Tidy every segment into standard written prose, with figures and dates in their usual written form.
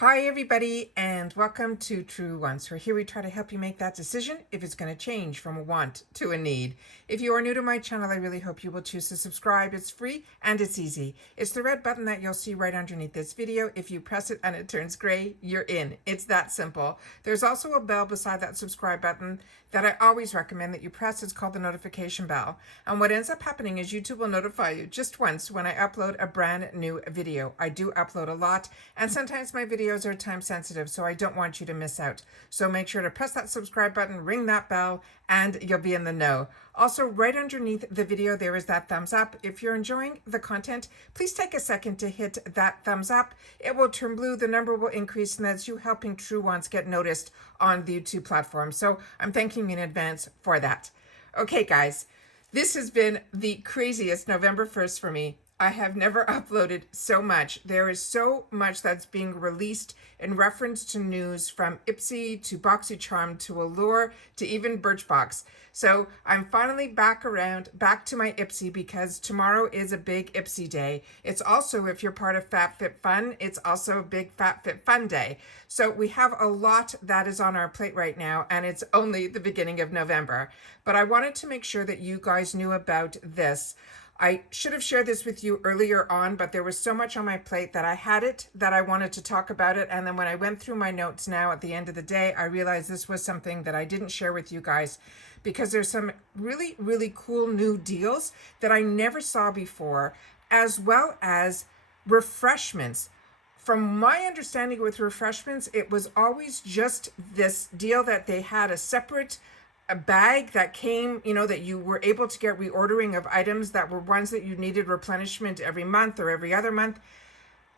Hi everybody and welcome to True Wants, where here we try to help you make that decision if it's going to change from a want to a need. If you are new to my channel, I really hope you will choose to subscribe. It's free and it's easy. It's the red button that you'll see right underneath this video. If you press it and it turns gray, you're in. It's that simple. There's also a bell beside that subscribe button that I always recommend that you press. It's called the notification bell. And what ends up happening is YouTube will notify you just once when I upload a brand new video. I do upload a lot, and sometimes my videos are time sensitive, so I don't want you to miss out. So make sure to press that subscribe button, ring that bell, and you'll be in the know. Also, right underneath the video, there is that thumbs up. If you're enjoying the content, please take a second to hit that thumbs up. It will turn blue, the number will increase, and that's you helping True Wants get noticed on the YouTube platform. So I'm thanking you in advance for that. Okay, guys, this has been the craziest November 1st for me. I have never uploaded so much. There is so much that's being released in reference to news, from Ipsy to BoxyCharm to Allure to even Birchbox. So I'm finally back to my Ipsy, because tomorrow is a big Ipsy day. It's also, if you're part of Fat Fit Fun, it's also a big Fat Fit Fun day. So we have a lot that is on our plate right now, and it's only the beginning of November. But I wanted to make sure that you guys knew about this. I should have shared this with you earlier on, but there was so much on my plate that I wanted to talk about it. And then when I went through my notes now at the end of the day, I realized this was something that I didn't share with you guys, because there's some really, really cool new deals that I never saw before, as well as refreshments. From my understanding with refreshments, it was always just this deal that they had a bag that came, that you were able to get reordering of items that were ones that you needed replenishment every month or every other month.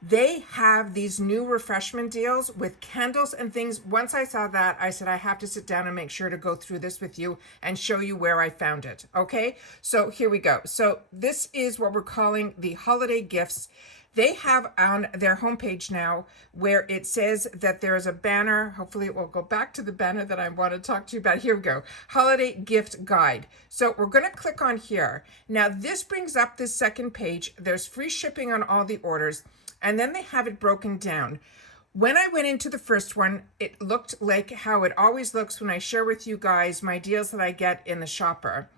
They have these new refreshment deals with candles and things. Once I saw that, I said, I have to sit down and make sure to go through this with you and show you where I found it. Okay, so here we go. So this is what we're calling the holiday gifts. They have on their homepage now where it says that there is a banner. Hopefully it will go back to the banner that I want to talk to you about. Here we go. Holiday gift guide. So we're going to click on here. Now this brings up this second page. There's free shipping on all the orders, and then they have it broken down. When I went into the first one, it looked like how it always looks when I share with you guys my deals that I get in the shopper.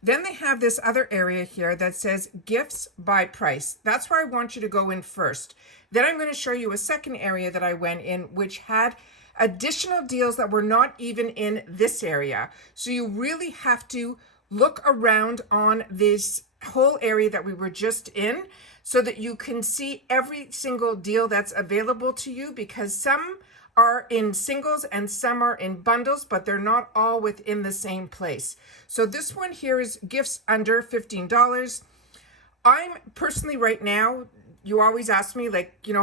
Then they have this other area here that says gifts by price. That's where I want you to go in first. Then I'm going to show you a second area that I went in, which had additional deals that were not even in this area. So you really have to look around on this whole area that we were just in, so that you can see every single deal that's available to you, because some are in singles and some are in bundles, but they're not all within the same place. So this one here is gifts under $15. I'm personally right now, you always ask me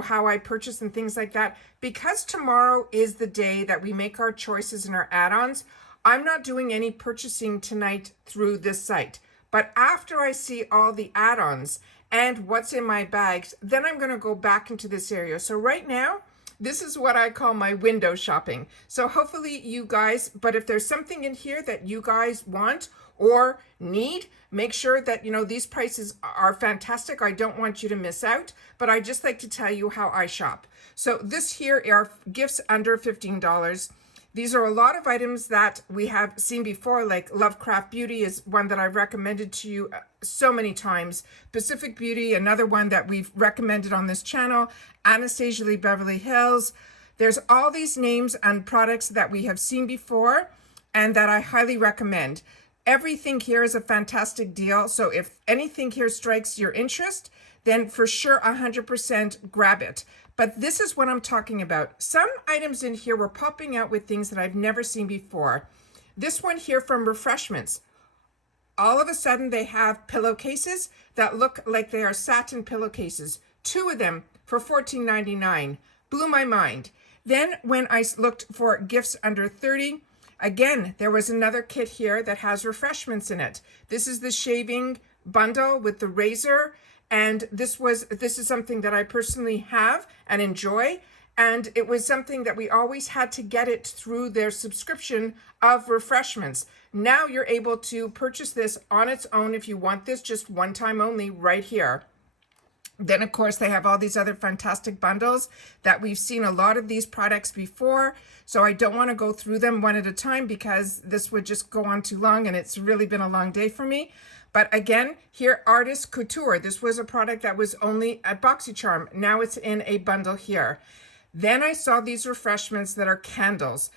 how I purchase and things like that. Because tomorrow is the day that we make our choices and our add-ons, I'm not doing any purchasing tonight through this site. But after I see all the add-ons and what's in my bags, then I'm gonna go back into this area. So right now, this is what I call my window shopping. So hopefully you guys, but if there's something in here that you guys want or need, make sure that, these prices are fantastic. I don't want you to miss out, but I just like to tell you how I shop. So this here are gifts under $15. These are a lot of items that we have seen before, like Lovecraft Beauty is one that I've recommended to you so many times. Pacific Beauty, another one that we've recommended on this channel. Anastasia Lee Beverly Hills. There's all these names and products that we have seen before and that I highly recommend. Everything here is a fantastic deal. So if anything here strikes your interest, then for sure 100% grab it. But this is what I'm talking about. Some items in here were popping out with things that I've never seen before. This one here from Refreshments. All of a sudden they have pillowcases that look like they are satin pillowcases. 2 of them for $14.99. Blew my mind. Then when I looked for gifts under 30, again, there was another kit here that has refreshments in it. This is the shaving bundle with the razor. And this is something that I personally have and enjoy. And it was something that we always had to get it through their subscription of refreshments. Now you're able to purchase this on its own if you want this, just one time only right here. Then, of course, they have all these other fantastic bundles that we've seen a lot of these products before. So I don't want to go through them one at a time because this would just go on too long and it's really been a long day for me. But again, here, Artist Couture. This was a product that was only at BoxyCharm. Now it's in a bundle here. Then I saw these refreshments that are candles.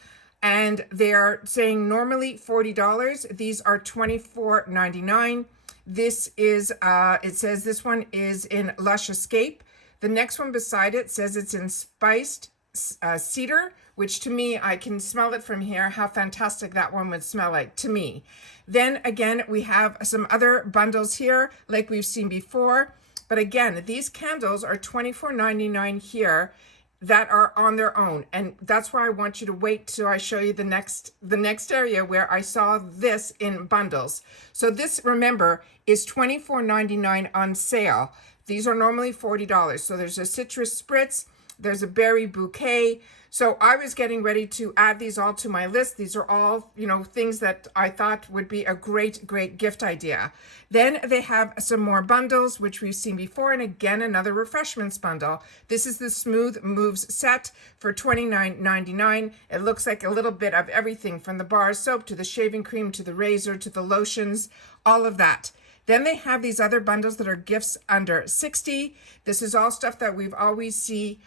And they are saying normally $40. These are $24.99. This is, it says this one is in Lush Escape. The next one beside it says it's in Spiced Cedar, which to me, I can smell it from here, how fantastic that one would smell like to me. Then again, we have some other bundles here like we've seen before. But again, these candles are $24.99 here that are on their own. And that's why I want you to wait till I show you the next area where I saw this in bundles. So this, remember, is $24.99 on sale. These are normally $40. So there's a citrus spritz, there's a berry bouquet. So I was getting ready to add these all to my list. These are all, you know, things that I thought would be a great gift idea. Then they have some more bundles, which we've seen before. And again, another refreshments bundle. This is the Smooth Moves set for $29.99. It looks like a little bit of everything from the bar soap to the shaving cream to the razor to the lotions, all of that. Then they have these other bundles that are gifts under $60. This is all stuff that we've always see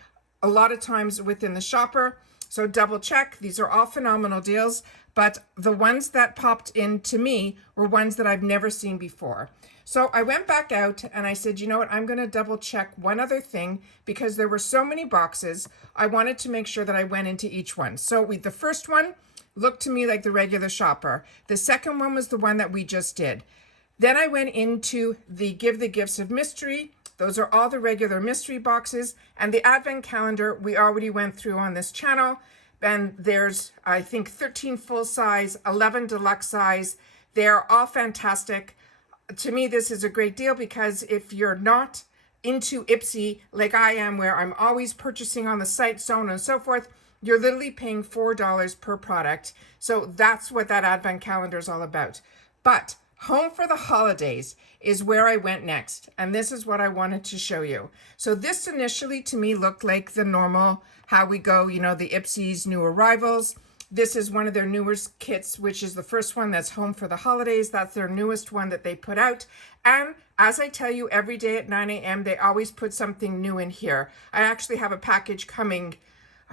a lot of times within the shopper. So double check. These are all phenomenal deals, but the ones that popped in to me were ones that I've never seen before. So I went back out and I said, you know what, I'm going to double check one other thing because there were so many boxes. I wanted to make sure that I went into each one. So the first one looked to me like the regular shopper. The second one was the one that we just did. Then I went into the Give the Gifts of Mystery. Those are all the regular mystery boxes. And the advent calendar we already went through on this channel. And there's, I think, 13 full size, 11 deluxe size. They're all fantastic. To me, this is a great deal because if you're not into Ipsy like I am, where I'm always purchasing on the site, so on and so forth, you're literally paying $4 per product. So that's what that advent calendar is all about. But Home for the Holidays is where I went next. And this is what I wanted to show you. So this initially to me looked like the normal, how we go, you know, the Ipsy's new arrivals. This is one of their newest kits, which is the first one that's Home for the Holidays. That's their newest one that they put out. And as I tell you, every day at 9 a.m., they always put something new in here. I actually have a package coming,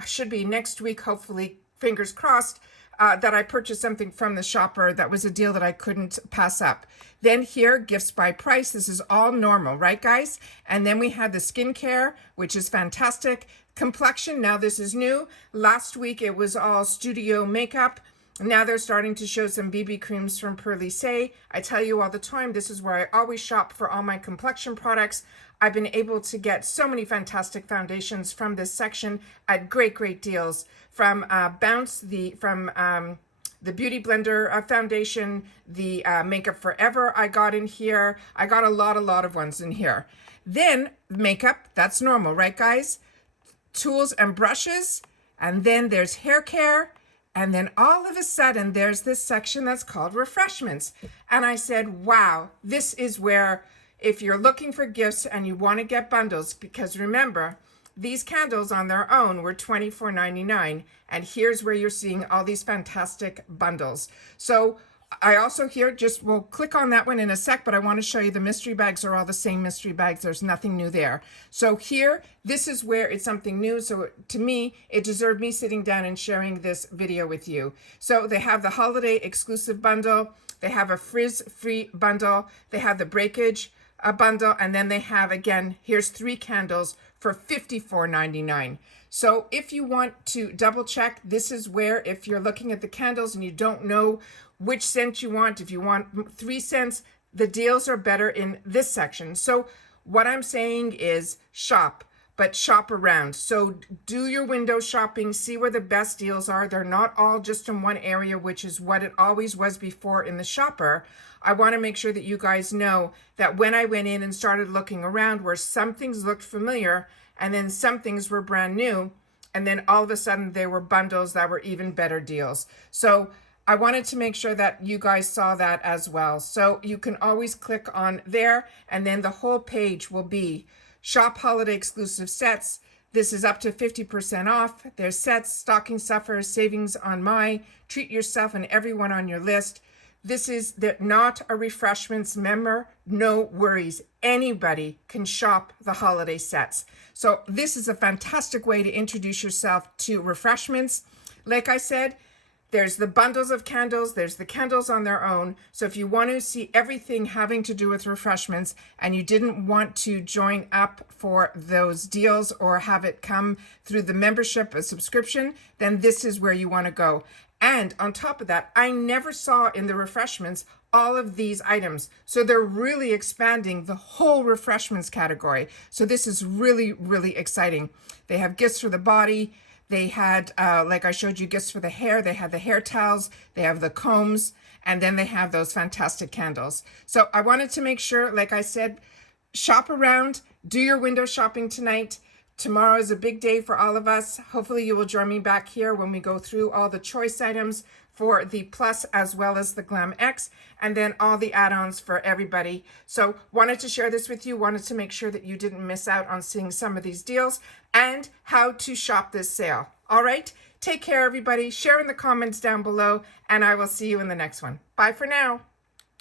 should be next week, hopefully, fingers crossed, that I purchased something from the shopper that was a deal that I couldn't pass up. Then here, gifts by price. This is all normal, right, guys? And then we had the skincare, which is fantastic. Complexion, now this is new. Last week, it was all studio makeup. Now they're starting to show some BB creams from Perlise. I tell you all the time, this is where I always shop for all my complexion products. I've been able to get so many fantastic foundations from this section at great deals. From Bounce, from the Beauty Blender foundation, the Makeup Forever I got in here. I got a lot of ones in here. Then makeup, that's normal, right, guys? Tools and brushes, and then there's hair care. And then all of a sudden, there's this section that's called refreshments. And I said, wow, this is where, if you're looking for gifts and you want to get bundles, because remember, these candles on their own were $24.99. And here's where you're seeing all these fantastic bundles. So I also here we'll click on that one in a sec, but I want to show you the mystery bags are all the same mystery bags. There's nothing new there. So here, this is where it's something new. So to me, it deserved me sitting down and sharing this video with you. So they have the holiday exclusive bundle. They have a frizz-free bundle. They have the breakage bundle. And then they have, again, here's 3 candles for $54.99. So if you want to double check, this is where, if you're looking at the candles and you don't know which scent you want, if you want 3 scents, the deals are better in this section. So what I'm saying is shop, but shop around. So do your window shopping, see where the best deals are. They're not all just in one area, which is what it always was before in the shopper. I want to make sure that you guys know that when I went in and started looking around, where some things looked familiar and then some things were brand new, and then all of a sudden there were bundles that were even better deals. So I wanted to make sure that you guys saw that as well. So you can always click on there, and then the whole page will be Shop holiday exclusive sets. This is up to 50% off. There's sets, stocking stuffers, savings on my. Treat yourself and everyone on your list. This is not a Refreshments member. No worries. Anybody can shop the holiday sets. So this is a fantastic way to introduce yourself to Refreshments. Like I said, there's the bundles of candles, there's the candles on their own. So if you want to see everything having to do with Refreshments and you didn't want to join up for those deals or have it come through the membership, a subscription, then this is where you want to go. And on top of that, I never saw in the Refreshments all of these items. So they're really expanding the whole Refreshments category. So this is really, really exciting. They have gifts for the body. They had, like I showed you, gifts for the hair. They had the hair towels. They have the combs. And then they have those fantastic candles. So I wanted to make sure, like I said, shop around, do your window shopping tonight. Tomorrow is a big day for all of us. Hopefully you will join me back here when we go through all the choice items for the Plus as well as the Glam X, and then all the add-ons for everybody. So wanted to share this with you, wanted to make sure that you didn't miss out on seeing some of these deals and how to shop this sale. All right, take care everybody, share in the comments down below, and I will see you in the next one. Bye for now.